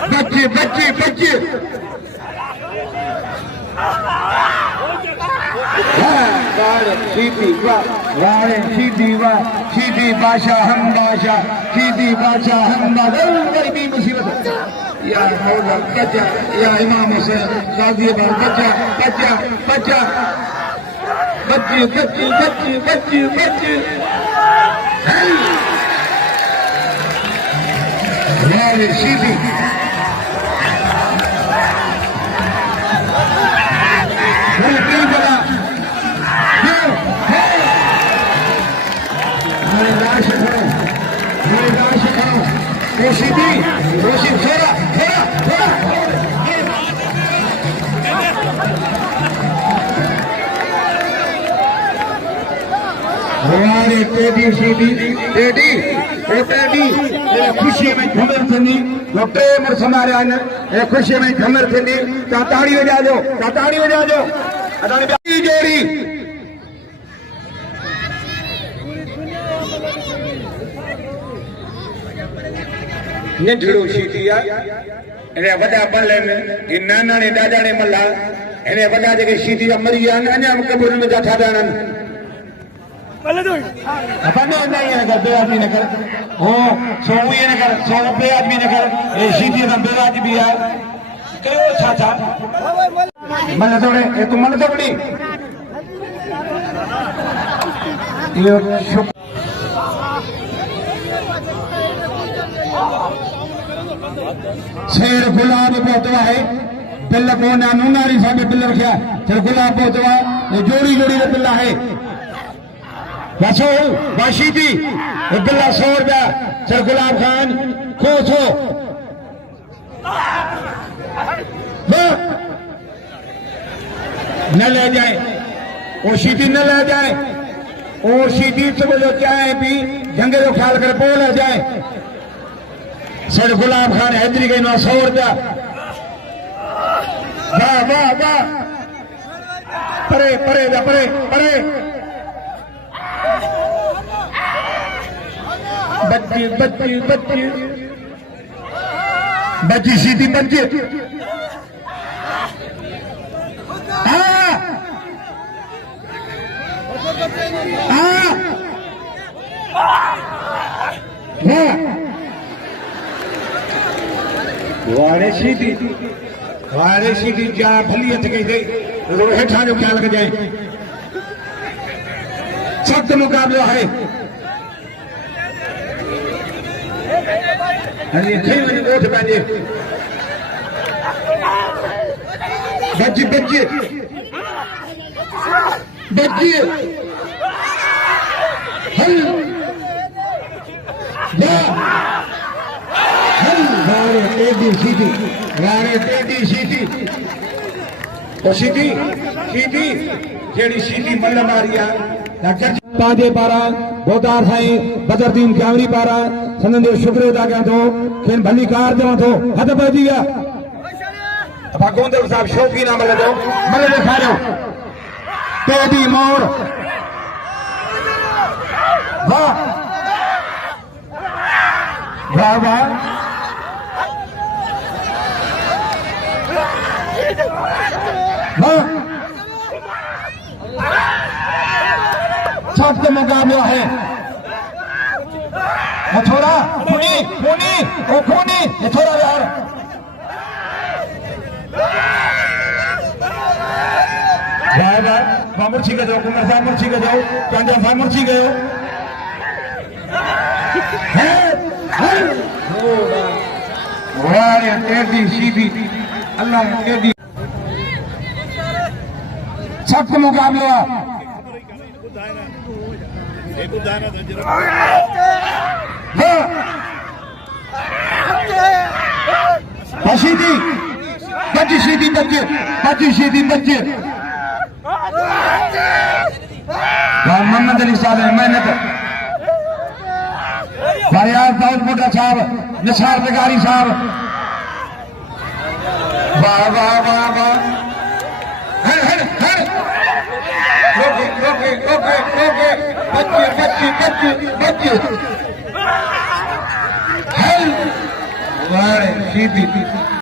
बच्चे बच्चे बच्चे सीधी बादशाह हम बादशाह सीधी बादशाह हम बादशाह मुसीबत या मौला बच्चा या इमाम हुसैन गाजियाबाद बच्चा बच्चा बच्चा बच्चे बच्चे बच्चे बच्चे बच्चे सीधी रोशी रोशी थोड़ा थोड़ा थोड़ा हमारे टेडी सीधी टेडी ओ टेडी खुशी में घमर थी वो प्रेम और समारे आने खुशी में घमर थी ताड़ी हो जाओ ताड़ी हो जाओ अदानी जोड़ी निठड़ो सीटिया इन्हें वॾा बल्ले में ये नाना ने दादा ने मल्ला इन्हें वॾा जेके सीटिया मरी आन अञा कबूर में जाठा दानन बल्ले दो अपन नहीं है कर दो आदमी ने कर ओ 100 ये ने कर 100 रुपए आदमी ने कर ये सीटी दा बेराज भी है कयो छाछा मल्ला तोड़े ए तू मल्ला तोड़ी ये शेर गुलाब पोतवा है बिल को नूनारी साहब बिल रखा शेर गुलाब पोतवा ये जोड़ी जोड़ी का बिल्ला है बसो बाशी थी बिल्ला 100 रुपया शेर गुलाब खान खो छो न ले जाए वो शीटी न ले जाए और शीटी सुबह जो चाहे भी जंगे जो ख्याल कर बोला जाए सर गुलाब खान हैदरी गई 100 रुपया वाह वाह वाह परे परे परे परे बच्ची बच्ची बच्ची बच्ची सीधी बच्ची हाँ हाँ वारे सीधी क्या भलियत गई गई हेठा जो ख्याल कर जाए सख्त मुकाबला है वोट पंहिंजे बच्ची बच्ची बच्ची हल टेडी सीधी तो सीधी सीधी जेड़ी सीधी मल मारी है ताजे पारा बोदार साईं बदरदीन कावरी पारा संदन जो शुक्र अदा कयां थो खेन भली कार देवां थो हथ पइजी विया गोंदल साहब शौक़ीन मल जो मल ॾेखारियो टेडी मोर वाह वाह वाह सख्त मुकाबला है थोड़ा खूनी खूनी ओ खूनी ये थोड़ा यार मुर्ची के जाओ कुमार साहब मुर्ची के जाओ चांदा साहब मुर्ची गयो वारे टेडी सीधी अल्लाह टेडी सख्त मुकाबला सीधी बच्ची सीधी बच्चे बच्ची सीधी बच्चे मोहम्मद अली साहब मेहनत फरियाद दाऊद मोटा साहब निसार बेगारी साहब वाह वाह वाह वाह रोके रोके रोके रोके बच्चे बच्चे बच्चे बच्चे वाड़े सीधी